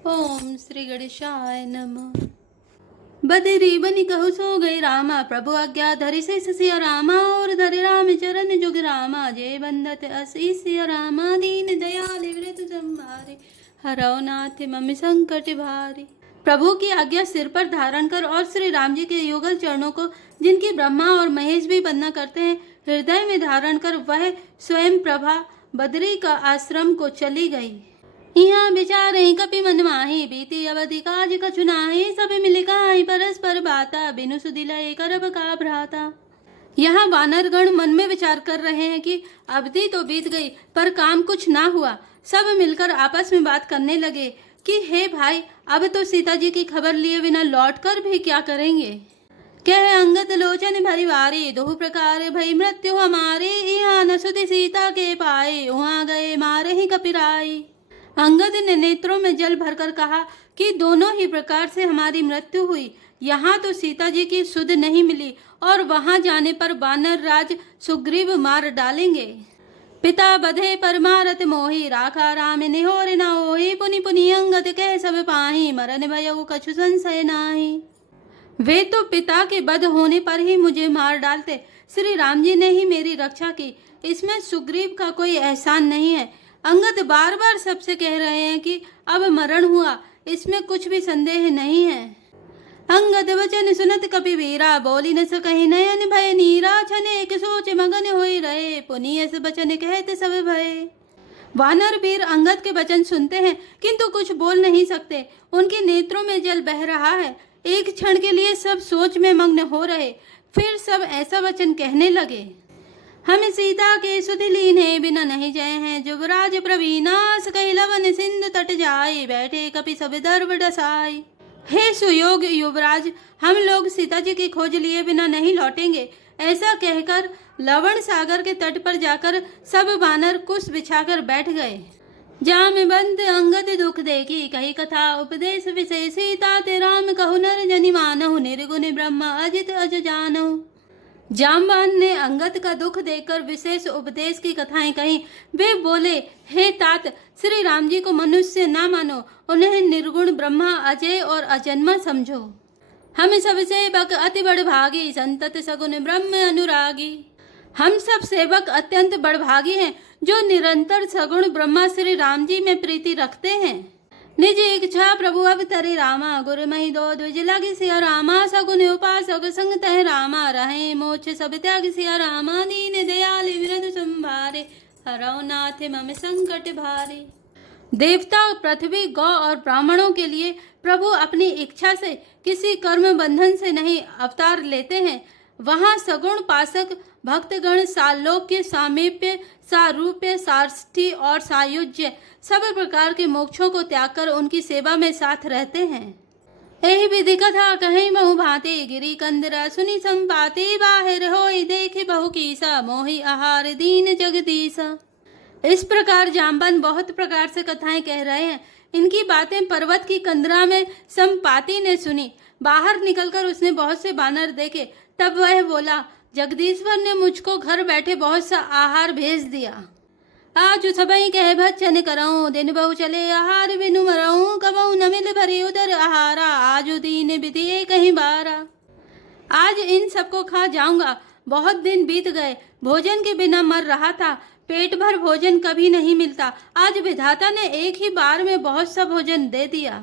ओम श्री गणेशाय नमः। बदरी बनी कहु सो गए रामा, प्रभु आज्ञा धरि से सिया रामा, और धरि राम चरण जुग रामा। जय बंदत असी सिया रामा, दीन दयाल व्रत संभारे, हरौ नाथ मम संकट भारे। प्रभु की आज्ञा सिर पर धारण कर और श्री राम जी के युगल चरणों को, जिनकी ब्रह्मा और महेश भी वंदना करते हैं, हृदय में धारण कर वह स्वयं प्रभा बदरी का आश्रम को चली गई। यहाँ विचारे कपि मन माही, बीती अवधि काज कछु नाहि। सब मिल काहि परस्पर बाता, बिनु सुदिलय करब का भ्राता। यहाँ वानरगण मन में विचार कर रहे हैं कि अवधि तो बीत गई पर काम कुछ ना हुआ। सब मिलकर आपस में बात करने लगे कि हे भाई, अब तो सीता जी की खबर लिए बिना लौटकर भी क्या करेंगे। कह अंगद लोचन भरी वारी, दो प्रकार भई मृत्यु हमारे। यहाँ न सुधि सीता के पाए, वहाँ गए मारे ही कपिराई। अंगद ने नेत्रों में जल भरकर कहा कि दोनों ही प्रकार से हमारी मृत्यु हुई। यहाँ तो सीता जी की सुध नहीं मिली और वहाँ जाने पर वानर राज सुग्रीव मार डालेंगे। पिता बधे पर मारत मोही, राखा राम निहोर न होई। पुनि पुनि अंगद कह सब पाही, मरन भयउ कछु संशय नाही। वे तो पिता के बध होने पर ही मुझे मार डालते, श्री राम जी ने ही मेरी रक्षा की, इसमें सुग्रीव का कोई एहसान नहीं है। अंगद बार बार सबसे कह रहे हैं कि अब मरण हुआ, इसमें कुछ भी संदेह नहीं है। अंगद वचन सुनत कपि वीरा, बोली न सकहि नयन भय नीरा। छने एक सोच मगन होई रहे, पुनि ऐस बचन कहते सब भय। वानर वीर अंगद के वचन सुनते हैं किंतु कुछ बोल नहीं सकते। उनके नेत्रों में जल बह रहा है। एक क्षण के लिए सब सोच में मग्न हो रहे, फिर सब ऐसा वचन कहने लगे। हम सीता के सुधि लीने, बिना नहीं जय हैं जुबराज प्रवीणास। कहि लवन सिंधु तट जाए, बैठे कपि सब दर्भ डसाए। हे सुयोग युवराज, हम लोग सीता जी की खोज लिए बिना नहीं लौटेंगे। ऐसा कहकर लवण सागर के तट पर जाकर सब वानर कुश बिछाकर बैठ गए। जामवंत अंगद दुख देखी, कही कथा उपदेश विषय। सीता ते राम कहु नर जनि मानहु, निर्गुण ब्रह्म अजित अज जानहु। जामवान ने अंगद का दुख देखकर विशेष उपदेश की कथाएं कही। वे बोले, हे तात, श्री राम जी को मनुष्य ना मानो, उन्हें निर्गुण ब्रह्मा अजय और अजन्मा समझो। हम सब सेवक अति बड़ भागी, संतत सगुन ब्रह्म अनुरागी। हम सब सेवक अत्यंत बड़भागी हैं, जो निरंतर सगुण ब्रह्मा श्री राम जी में प्रीति रखते हैं। निज इच्छा प्रभु अवतरे रामा, गुर महि दो द्विज लगे सिया रामा। सगुन उपासक संग तह रामा, रहे मोक्ष सब त्याग सिया रामा। दीन दयाल विरद संभारे, हरौ नाथ मम संकट भारे। देवता, पृथ्वी, गौ और ब्राह्मणों के लिए प्रभु अपनी इच्छा से किसी कर्म बंधन से नहीं अवतार लेते हैं। वहाँ सगुण पासक भक्तगण सालोक्य, सामीप्य, सारूप्य, साष्ठी और सायुज्य सब प्रकार के मोक्षों को त्याग कर उनकी सेवा में साथ रहते हैं। एहि विधि कथा कहीं बहु भांति, गिरी कंदरा सुनी संपाति। बाहिर होई देखी बहु कीसा, मोहि आहार दीन जगदीसा। इस प्रकार जामवन बहुत प्रकार से कथाएं कह रहे हैं। इनकी बातें पर्वत की कंदरा में संपाति ने सुनी। बाहर निकलकर उसने बहुत से बानर देखे। तब वह बोला, जगदीश्वर ने मुझको घर बैठे बहुत सा आहार भेज दिया। आज सबई कह भक्षण करऊं, दिन बहु चले आहार बिनु मरऊं। कबहु न मिल भरी उदर आहारा, आजु दीन विधि कहीं बारा। आज इन सबको खा जाऊंगा। बहुत दिन बीत गए, भोजन के बिना मर रहा था। पेट भर भोजन कभी नहीं मिलता। आज विधाता ने एक ही बार में बहुत सा भोजन दे दिया।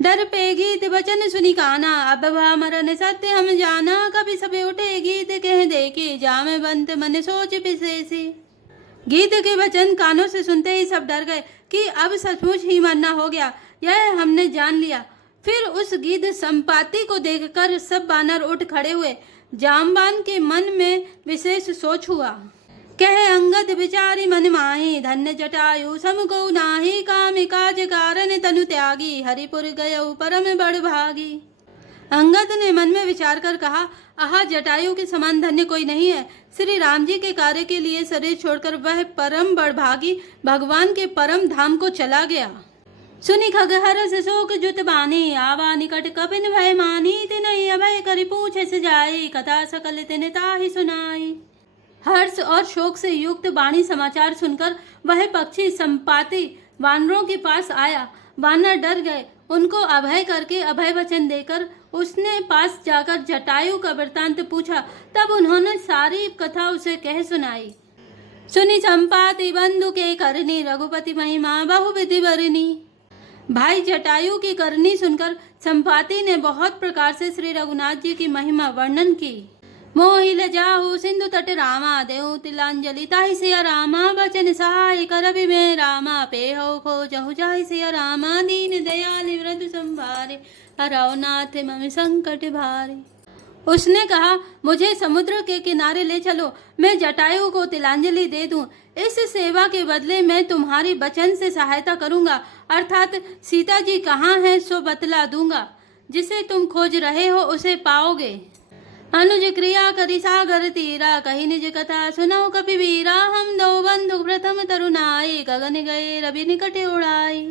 डर पे गीत वचन सुनी काना, अब भा मरन सत्य हम जाना। कभी सब उठे गीत कह देखी, जामवंत मन सोच विशेषी। गीत के वचन कानों से सुनते ही सब डर गए कि अब सचमुच ही मरना हो गया, यह हमने जान लिया। फिर उस गीत संपाति को देखकर सब बानर उठ खड़े हुए। जामवान के मन में विशेष सोच हुआ। कह अंगद विचारी मन माही, धन्य जटायु सम को नाही। काम काज कारण तनु त्यागी, हरिपुर गयउ परम बड़ भागी। अंगद ने मन में विचार कर कहा, आहा, जटायु के समान धन्य कोई नहीं है। श्री राम जी के कार्य के लिए शरीर छोड़कर वह परम बड़भागी भगवान के परम धाम को चला गया। सुनि खगहर से शोक जुत बानी, आवा निकट कपिन भय मानी। तिनहि अभय करि पूछे से जाई, कथा सकल तिन ताहि सुनाई। हर्ष और शोक से युक्त वाणी समाचार सुनकर वह पक्षी संपाति वानरों के पास आया। वानर डर गए। उनको अभय करके अभय वचन देकर उसने पास जाकर जटायु का वृत्तांत पूछा। तब उन्होंने सारी कथा उसे कह सुनाई। सुनी संपाति बंधु के करनी, रघुपति महिमा बहुविधि बरनी। भाई जटायु की करनी सुनकर संपाति ने बहुत प्रकार से श्री रघुनाथ जी की महिमा वर्णन की। मोहिल जाहु सिंधु तट रामा, देहु तिलांजलि ताहि सिया रामा। बचन सहाय कर में रामा, पेहु खोजहु जाहि सिया रामा। दीन दयाल वृद्ध संभारे, हरौ नाथ मम संकट भारे। उसने कहा, मुझे समुद्र के किनारे ले चलो, मैं जटायु को तिलांजलि दे दूं। इस सेवा के बदले मैं तुम्हारी वचन से सहायता करूंगा, अर्थात सीता जी कहाँ हैं सो बतला दूंगा। जिसे तुम खोज रहे हो उसे पाओगे। अनुज क्रिया करी सागर तीरा, कही निज कथा सुनाओ कपिवीरा। हम दो बंधु प्रथम तरुणाए, गगन गए रवि निकट उड़ाए।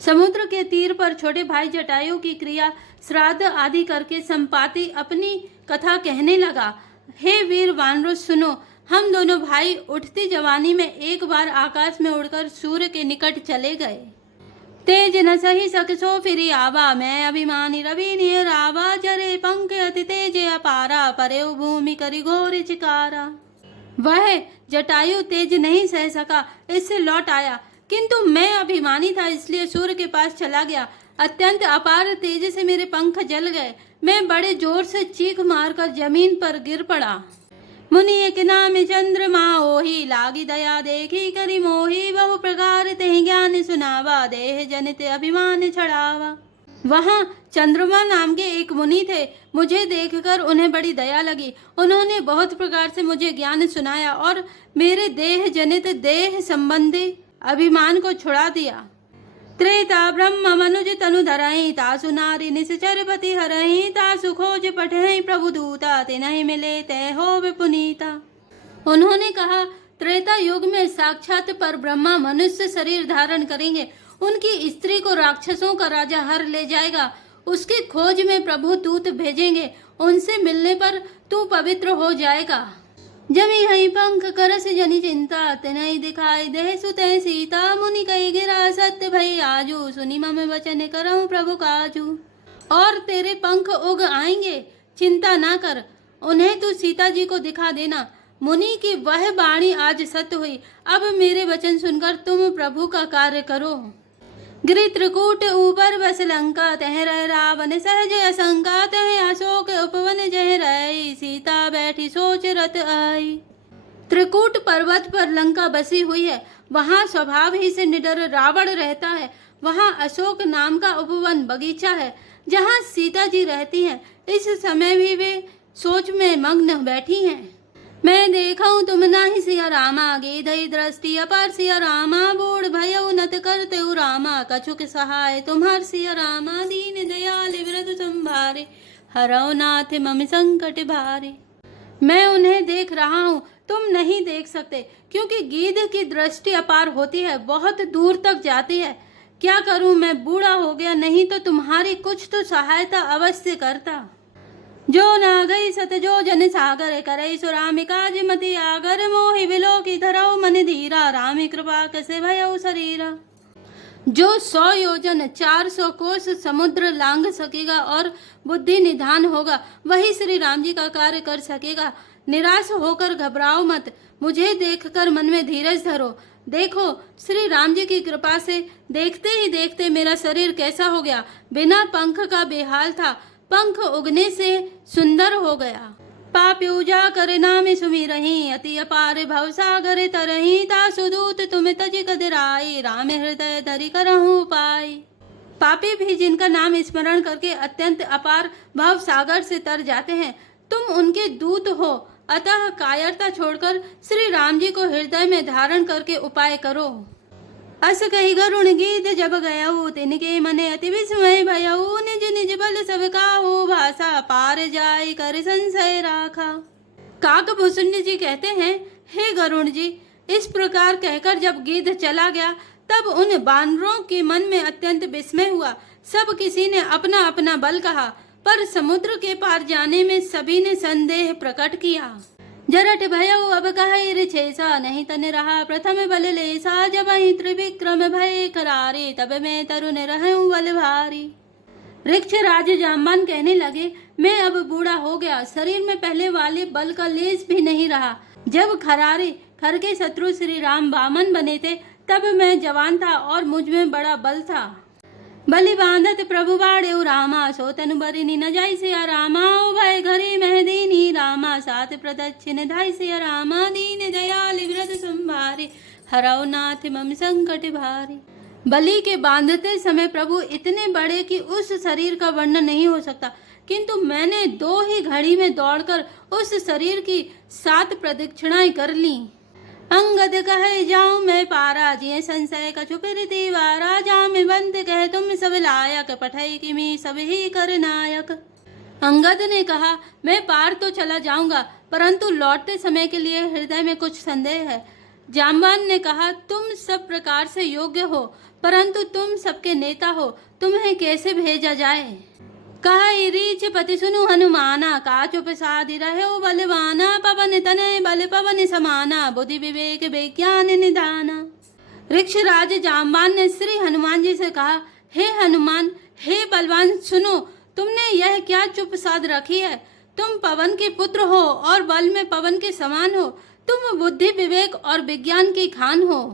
समुद्र के तीर पर छोटे भाई जटायु की क्रिया श्राद्ध आदि करके संपाति अपनी कथा कहने लगा। हे वीर वानरों सुनो, हम दोनों भाई उठती जवानी में एक बार आकाश में उड़कर सूर्य के निकट चले गए। तेज न सही सकसो फिरी आवा, मैं अभिमानी रवि निय रावा। जरे पंख अति तेज अपारा, परे भूमि करी घोर चिकारा। वह जटायु तेज नहीं सह सका, इससे लौट आया, किंतु मैं अभिमानी था इसलिए सूर्य के पास चला गया। अत्यंत अपार तेज से मेरे पंख जल गए। मैं बड़े जोर से चीख मारकर जमीन पर गिर पड़ा। मुनि एक नाम चंद्रमा ओही, लागी दया देखी करी मोही। बहु प्रकार ते ज्ञान सुनावा, देह जनित अभिमान छड़ावा। वहाँ चंद्रमा नाम के एक मुनि थे। मुझे देखकर उन्हें बड़ी दया लगी। उन्होंने बहुत प्रकार से मुझे ज्ञान सुनाया और मेरे देह जनित देह संबंधी अभिमान को छुड़ा दिया। त्रेता ब्रह्म मनुज तनु धरहि, तासु नारी निश्चर पति हरहि। तासु खोज पठहि प्रभु दूता, तिनहि मिले तै होवे पुनीता। उन्होंने कहा, त्रेता युग में साक्षात पर ब्रह्मा मनुष्य शरीर धारण करेंगे। उनकी स्त्री को राक्षसों का राजा हर ले जाएगा। उसकी खोज में प्रभु दूत भेजेंगे। उनसे मिलने पर तू पवित्र हो जाएगा। जमी हई पंख करस जनी चिंता, तिनहि दिखाई देह सुते सीता। मुनि कही गिरा सत्य भई आजू, सुनी मम वचन करऊं प्रभु काजू। और तेरे पंख उग आएंगे, चिंता ना कर, उन्हें तू सीता जी को दिखा देना। मुनि की वह वाणी आज सत्य हुई। अब मेरे वचन सुनकर तुम प्रभु का कार्य करो। गिरि त्रिकूट ऊपर बस लंका, तह रह रावण सहज असंका। तह अशोक उपवन जह रही, सीता बैठी सोच रत आई। त्रिकूट पर्वत पर लंका बसी हुई है। वहाँ स्वभाव ही से निडर रावण रहता है। वहाँ अशोक नाम का उपवन बगीचा है जहाँ सीता जी रहती हैं। इस समय भी वे सोच में मग्न बैठी हैं। मैं देखूं तुम नाही सिया रामा, गेधई दृष्टि अपार सिया रामा। बूढ़ भयउ नत करते रामा, कछुक सहाय तुम्हार सिया रामा। दीन दयाल वृद्ध संभारे, हरौ नाथ मम संकट भारे। मैं उन्हें देख रहा हूँ, तुम नहीं देख सकते, क्योंकि गीध की दृष्टि अपार होती है, बहुत दूर तक जाती है। क्या करूं, मैं बूढ़ा हो गया, नहीं तो तुम्हारी कुछ तो सहायता अवश्य करता। जो ना गई सत जो जन सागर, करई सुराम काज मति आगर। मोहि बिलो की धरऊ मन धीरा, राम कृपा कैसे भयऊ शरीरा। जो 100 योजन 400 कोस समुद्र लांघ सकेगा और बुद्धि निधान होगा, वही श्री राम जी का कार्य कर सकेगा। निराश होकर घबराओ मत, मुझे देखकर मन में धीरज धरो। देखो, श्री राम जी की कृपा से देखते ही देखते मेरा शरीर कैसा हो गया। बिना पंख का बेहाल था, पंख उगने से सुंदर हो गया। पाप्यूजा करे नाम सुमिरहि, अति अपार भव सागर तरहि। तासु दूत तुम तज कदिराई, राम हृदय धरि करहु पाई। पापी भी जिनका नाम स्मरण करके अत्यंत अपार भव सागर से तर जाते हैं, तुम उनके दूत हो। अतः कायरता छोड़कर श्री राम जी को हृदय में धारण करके उपाय करो। अस कही गरुण गीत जब गयऊ, तिनके मने अति विस्मय भयऊ। निज निज बल सब काहू, भाषा पार जाय कर संशय राखा। काकभूषुंड जी कहते हैं, हे गरुण जी, इस प्रकार कहकर जब गीध चला गया तब उन बानरों के मन में अत्यंत विस्मय हुआ। सब किसी ने अपना अपना बल कहा, पर समुद्र के पार जाने में सभी ने संदेह प्रकट किया। जरट भयो अब कहे छेसा, नहीं तन रहा प्रथम बल लेसा, जब ही त्रिविक्रम भय करारे, तब मैं तरुण रहूं बल भारी। वृक्ष राज जाम्बान कहने लगे, मैं अब बूढ़ा हो गया, शरीर में पहले वाले बल का लेस भी नहीं रहा। जब खर के शत्रु श्री राम वामन बने थे, तब मैं जवान था और मुझ में बड़ा बल था। बलि बांधत प्रभु बाड़े रामा, सो तनु बरिनी न जाय सिया रामा, भय घरी मह दीनी रामा, सात प्रदक्षिण धाय सिया रामा, दीन दयाल व्रत संभारे, हरौ नाथ मम संकट भारी। बलि के बांधते समय प्रभु इतने बड़े कि उस शरीर का वर्णन नहीं हो सकता, किंतु मैंने 2 ही घड़ी में दौड़कर उस शरीर की 7 प्रदक्षिणाएं कर ली। अंगद कहे जाऊं मैं पारा, जिये संशय कछु फिरती वारा, जामि बंद कहे तुम सब लायक, पठई कि मी सब ही कर नायक। अंगद ने कहा, मैं पार तो चला जाऊंगा, परंतु लौटते समय के लिए हृदय में कुछ संदेह है। जाम्बान ने कहा, तुम सब प्रकार से योग्य हो, परंतु तुम सबके नेता हो, तुम्हें कैसे भेजा जाए। कहा रीछ पति सुनु हनुमाना, का चुप साधि रहे बलवाना, पवन तनय बल पवन समाना, बुद्धि विवेक विज्ञान निदाना। ऋक्षराज जाम्बान ने श्री हनुमान जी से कहा, हे हनुमान, हे बलवान, सुनो, तुमने यह क्या चुप साध रखी है। तुम पवन के पुत्र हो और बल में पवन के समान हो, तुम बुद्धि विवेक और विज्ञान की खान हो।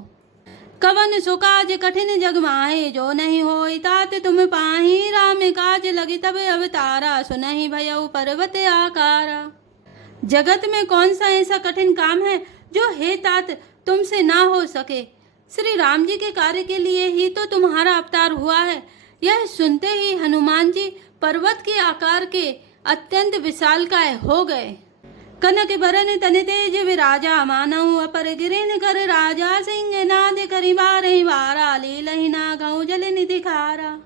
कवन सुकाज कठिन जग माहे, जो नहीं होई तात तुम पाही, राम काज लगी तब अवतारा, सुनहि भयउ पर्वत आकारा। जगत में कौन सा ऐसा कठिन काम है जो हे तात तुमसे ना हो सके। श्री राम जी के कार्य के लिए ही तो तुम्हारा अवतार हुआ है। यह सुनते ही हनुमान जी पर्वत के आकार के अत्यंत विशालकाय हो गए। कनक बरन तन तेज विराजा, मानव अपर गिरिन कर राजा, सिंह नाद करि बारहि बारा, लीलहि नागौ जल निधि खारा।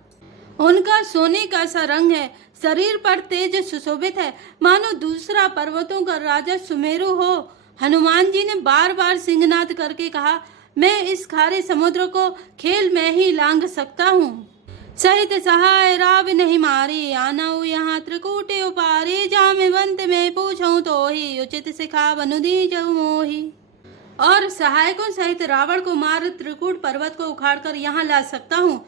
उनका सोने का सा रंग है, शरीर पर तेज सुशोभित है, मानो दूसरा पर्वतों का राजा सुमेरु हो। हनुमान जी ने बार बार सिंहनाद करके कहा, मैं इस खारे समुद्र को खेल में ही लांघ सकता हूँ। सहित सहाय राव नहीं मारी, आनऊ यहाँ त्रिकूट उपारी, जामिवंत में पूछूं तो ही, उचित सिखा बनु दीजऊ मोही। और सहायकों सहित रावण को मार त्रिकूट पर्वत को उखाड़कर यहाँ ला सकता हूँ।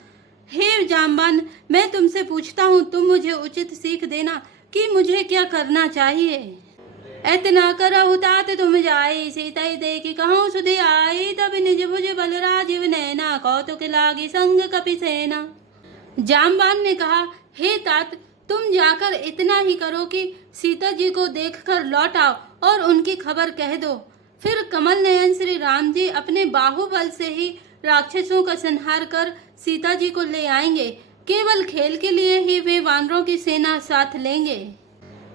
हे जाम्बान, मैं तुमसे पूछता हूँ, तुम मुझे उचित सीख देना कि मुझे क्या करना चाहिए। इतना करहु तात तुम जाई, सीता देखी कहूँ सुधि आई, तब निज भुज बल राजीव नैना, कौतुक लागी संग कपि सेना। जाम्बान ने कहा, हे तात, तुम जाकर इतना ही करो कि सीता जी को देखकर लौट आओ और उनकी खबर कह दो। फिर कमल नयन श्री राम जी अपने बाहुबल से ही राक्षसों का संहार कर सीता जी को ले आएंगे। केवल खेल के लिए ही वे वानरों की सेना साथ लेंगे।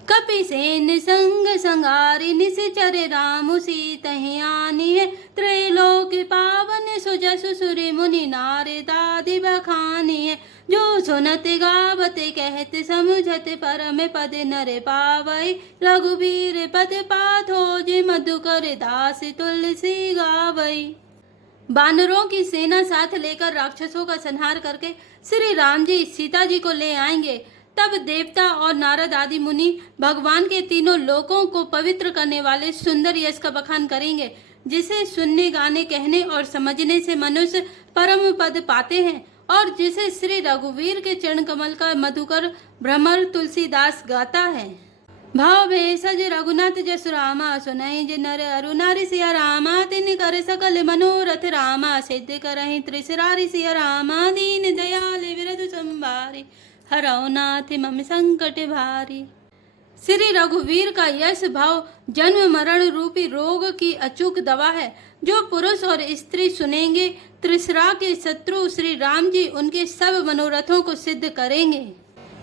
कपि सेन संग संगारी, निश्चर राम सीतहि आनी है, त्रैलोक पावन सुजसु सुरि मुनि नारदादि बखानी है, जो सुनत गावत कहत समुझत परम पद नर पावै, रघुबीर पद पाथो जे मधुकर दास तुलसी गावै। बानरों की सेना साथ लेकर राक्षसों का संहार करके श्री राम जी सीता जी को ले आएंगे। तब देवता और नारद आदि मुनि भगवान के तीनों लोकों को पवित्र करने वाले सुंदर यश का बखान करेंगे, जिसे सुनने, गाने, कहने और समझने से मनुष्य परम पद पाते हैं, और जिसे श्री रघुवीर के चरण कमल का मधुकर भ्रमर तुलसीदास गाता है। भाव भेषज रघुनाथ जसु रामा, सुनहि जे नर अरु नारी सिया रामा, तिन कर सकल मनोरथ रामा, सिद्ध करहि त्रिशरारि सिया रामा, दीन दयाल विरधु संभारी, हरौ नाथ मम संकट भारी। श्री रघुवीर का यश भाव जन्म मरण रूपी रोग की अचूक दवा है। जो पुरुष और स्त्री सुनेंगे, त्रिशरा के शत्रु श्री राम जी उनके सब मनोरथों को सिद्ध करेंगे।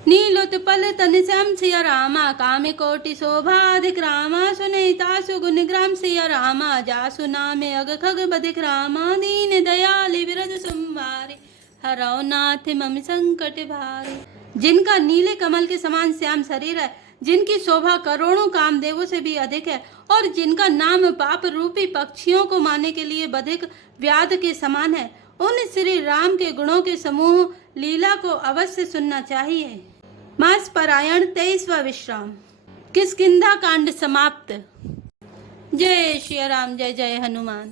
नील उत्पल तन श्याम सिया रामा, कामे कोटि शोभा अधिक रामा, सुने तासु गुण ग्राम सिया रामा, जासु नामे अग खग बधिक रामा, दीन दयाल विरधु संभारे, हरौ नाथ मम संकट भारी। जिनका नीले कमल के समान श्याम शरीर है, जिनकी शोभा करोड़ों कामदेवों से भी अधिक है, और जिनका नाम पाप रूपी पक्षियों को मारने के लिए बधिक व्याध के समान है, उन श्री राम के गुणों के समूह लीला को अवश्य सुनना चाहिए। मास पारायण 23वां विश्राम। किष्किंधा कांड समाप्त। जय श्री राम, जय जय हनुमान।